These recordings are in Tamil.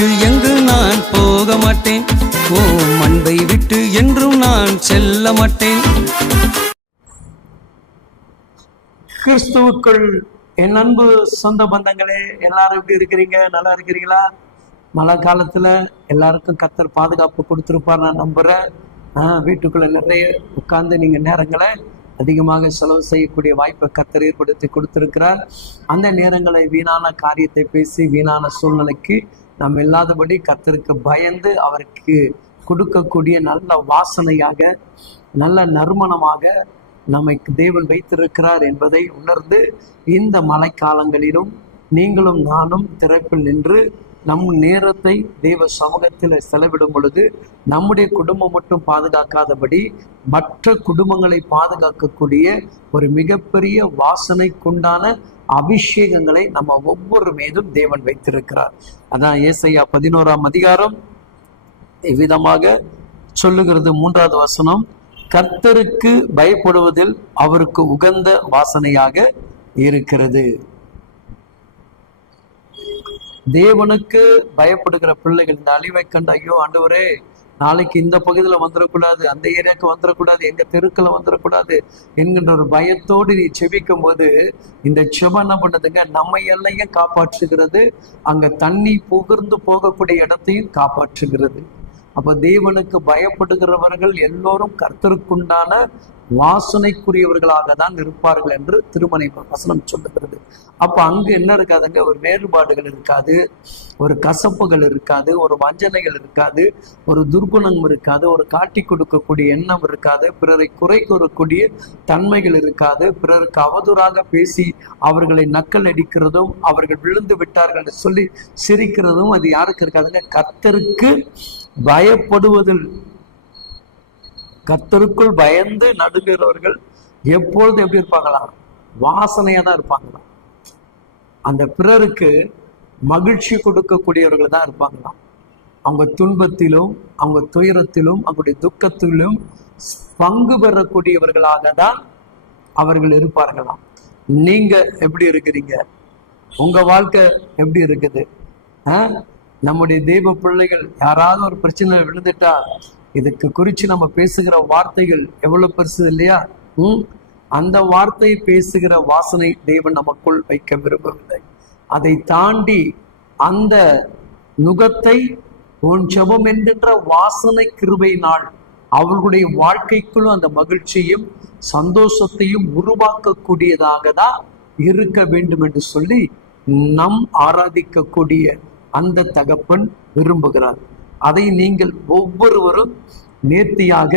விட்டு எங்கு நான் போக மாட்டேன்? ஓ அன்பை விட்டு என்றும் நான் செல்ல மாட்டேன். கிறிஸ்துவுக்குள் என் அன்பு சொந்த பந்தங்களே எல்லாரும் எப்படி இருக்கிறீங்க? நல்லா இருக்கிறீங்களா? மழை காலத்துல எல்லாருக்கும் கத்தர் பாதுகாப்பு கொடுத்துருப்பார் நான் நம்புறேன். ஆஹ் வீட்டுக்குள்ள நிறைய உட்கார்ந்து நீங்க நேரங்களை அதிகமாக செலவு செய்யக்கூடிய வாய்ப்பை கத்தர் ஏற்படுத்தி கொடுத்திருக்கிறார். அந்த நேரங்களை வீணான காரியத்தை பேசி வீணான சூழ்நிலைக்கு நம்ம இல்லாதபடி கத்தருக்கு பயந்து அவருக்கு கொடுக்கக்கூடிய நல்ல வாசனையாக நல்ல நறுமணமாக நம்மை தேவன் வைத்திருக்கிறார் என்பதை உணர்ந்து இந்த மழைக்காலங்களிலும் நீங்களும் நானும் திறப்பில் நின்று நம் நேரத்தை தெய்வ சமூகத்தில் செலவிடும் பொழுது நம்முடைய குடும்பம் மட்டும் பாதுகாக்காதபடி மற்ற குடும்பங்களை பாதுகாக்கக்கூடிய ஒரு மிகப்பெரிய வாசனைக்குண்டான அபிஷேகங்களை நம்ம ஒவ்வொரு மீதும் தேவன் வைத்திருக்கிறார். அதான் ஏசையா பதினோராம் அதிகாரம் இவ்விதமாக சொல்லுகிறது மூன்றாவது வசனம். கர்த்தருக்கு பயப்படுவதில் அவருக்கு உகந்த வாசனையாக இருக்கிறது. தேவனுக்கு பயப்படுகிற பிள்ளைகள் இந்த அழிவை கண்டு ஐயோ ஆண்டவரே நாளைக்கு இந்த பகுதியில் வந்துடக்கூடாது அந்த ஏரியாவுக்கு வந்துடக்கூடாது எங்கள் தெருக்கில் வந்துடக்கூடாது என்கின்ற ஒரு பயத்தோடு நீ செபிக்கும் போது இந்த செபம் என்ன பண்ணுதுங்க? நம்ம எல்லையும் காப்பாற்றுகிறது அங்கே தண்ணி புகர்ந்து போகக்கூடிய இடத்தையும் காப்பாற்றுகிறது. அப்போ தேவனுக்கு பயப்படுகிறவர்கள் எல்லோரும் கர்த்தருக்குண்டான வாசனைக்குரியவர்களாக தான் இருப்பார்கள் என்று திருமணை வசனம் சொல்லுகிறது. அப்ப அங்கு என்ன இருக்காதுங்க? ஒரு வேறுபாடுகள் இருக்காது ஒரு கசப்புகள் இருக்காது ஒரு வஞ்சனைகள் இருக்காது ஒரு துர்குணம் இருக்காது ஒரு காட்டி கொடுக்கக்கூடிய எண்ணம் இருக்காது பிறரை குறை கூறக்கூடிய தன்மைகள் இருக்காது பிறருக்கு அவதூறாக பேசி அவர்களை நக்கல் அடிக்கிறதும் அவர்கள் விழுந்து விட்டார்கள் என்று சொல்லி சிரிக்கிறதும் அது யாருக்கு இருக்காதுங்க? கத்தருக்கு பயப்படுவதில் கத்தருக்குள் பயந்து நடுகிறவர்கள் எப்பொழுது எப்படி இருப்பாங்களாம் வாசனையாக தான் இருப்பாங்களாம் அந்த பிறருக்கு மகிழ்ச்சி கொடுக்கக்கூடியவர்கள் தான் இருப்பாங்களாம். அவங்க துன்பத்திலும் அவங்க துயரத்திலும் அவங்களுடைய துக்கத்திலும் பங்கு பெறக்கூடியவர்களாக தான் அவர்கள் இருப்பார்களாம். நீங்க எப்படி இருக்கிறீங்க? உங்க வாழ்க்கை எப்படி இருக்குது? ஆ? நம்முடைய தெய்வ பிள்ளைகள் யாராவது ஒரு பிரச்சனை விழுந்துட்டா இதுக்கு குறித்து நம்ம பேசுகிற வார்த்தைகள் எவ்வளவு பெருசு இல்லையா? ம்? அந்த வார்த்தை பேசுகிற வாசனை தெய்வன் நமக்குள் வைக்க விரும்பவில்லை. அதை தாண்டி அந்த நுகத்தை உன் ஜபம் என்கின்ற வாசனை கிருபை நாள் அவர்களுடைய வாழ்க்கைக்குள்ளும் அந்த மகிழ்ச்சியும் சந்தோஷத்தையும் உருவாக்கக்கூடியதாக தான் இருக்க வேண்டும் என்று சொல்லி நம் ஆராதிக்கக்கூடிய அந்த தகப்பன் விரும்புகிறார். அதை நீங்கள் ஒவ்வொருவரும் நேர்த்தியாக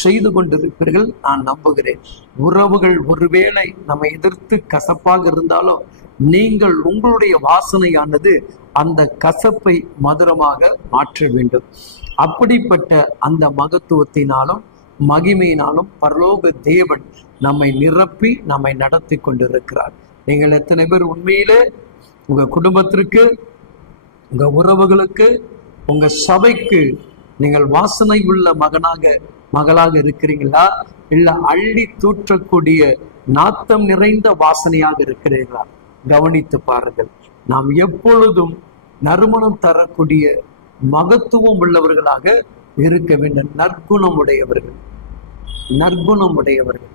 செய்து கொண்டிருப்பீர்கள் நான் நம்புகிறேன். உறவுகள் ஒருவேளை நம்மை எதிர்த்து கசப்பாக இருந்தாலும் நீங்கள் உங்களுடைய வாசனையானது அந்த கசப்பை மதுரமாக மாற்ற வேண்டும். அப்படிப்பட்ட அந்த மகத்துவத்தினாலும் மகிமையினாலும் பரலோக தேவன் நம்மை நிரப்பி நம்மை நடத்தி கொண்டிருக்கிறார். நீங்கள் எத்தனை பேர் உண்மையிலே உங்க குடும்பத்திற்கு உங்க உறவுகளுக்கு உங்க சபைக்கு நீங்கள் வாசனை உள்ள மகனாக மகளாக இருக்கிறீங்களா இல்ல அள்ளி தூற்றக்கூடிய நாத்தம் நிறைந்த வாசனையாக இருக்கிறீர்களா? கவனித்து பாருங்கள். நாம் எப்பொழுதும் நறுமணம் தரக்கூடிய மகத்துவம் உள்ளவர்களாக இருக்க வேண்டும். நற்குணம் உடையவர்கள். நற்குணம் உடையவர்கள்.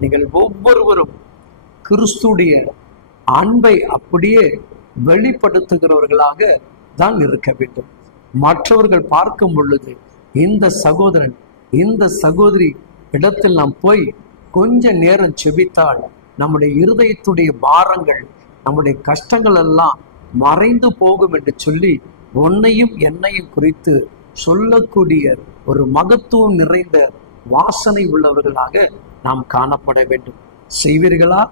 நீங்கள் ஒவ்வொருவரும் கிறிஸ்துடைய அன்பை அப்படியே வெளிப்படுத்துகிறவர்களாக தான் இருக்க வேண்டும். மற்றவர்கள் பார்க்கும் பொழுது இந்த சகோதரன் இந்த சகோதரி இடத்தில் நாம் போய் கொஞ்ச நேரம் செபித்தால் நம்முடைய இருதயத்துடைய பாரங்கள் நம்முடைய கஷ்டங்கள் எல்லாம் மறைந்து போகும் என்று சொல்லி உன்னையும் என்னையும் குறித்து சொல்லக்கூடிய ஒரு மகத்துவம் நிறைந்த வாசனை உள்ளவர்களாக நாம் காணப்பட வேண்டும். செய்வீர்களா?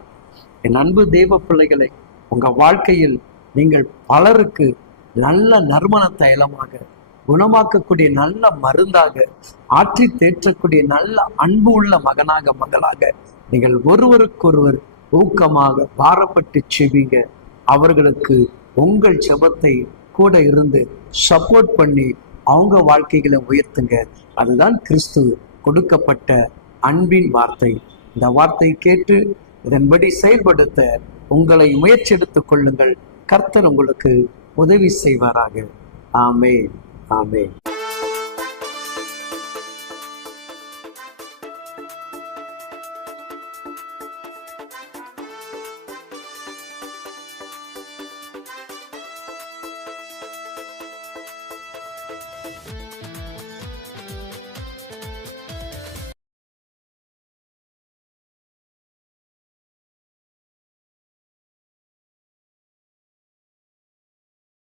என் அன்பு தெய்வ பிள்ளைகளை உங்க வாழ்க்கையில் நீங்கள் பலருக்கு நல்ல நறுமண தைலமாக குணமாக்கக்கூடிய நல்ல மருந்தாக ஆற்றி தேற்றக்கூடிய நல்ல அன்பு உள்ள மகனாக மகளாக நீங்கள் ஒருவருக்கொருவர் ஊக்கமாக பாரப்பட்டு செவிங்க அவர்களுக்கு உங்கள் ஜெபத்தை கூட இருந்து சப்போர்ட் பண்ணி அவங்க வாழ்க்கைகளை உயர்த்துங்க. அதுதான் கிறிஸ்து கொடுக்கப்பட்ட அன்பின் வார்த்தை. இந்த வார்த்தை கேட்டு இதன்படி செயல்படுத்த உங்களை முயற்சி எடுத்துக் கொள்ளுங்கள். கர்த்தர் உங்களுக்கு உதவி செய்வாராக. ஆமே ஆமே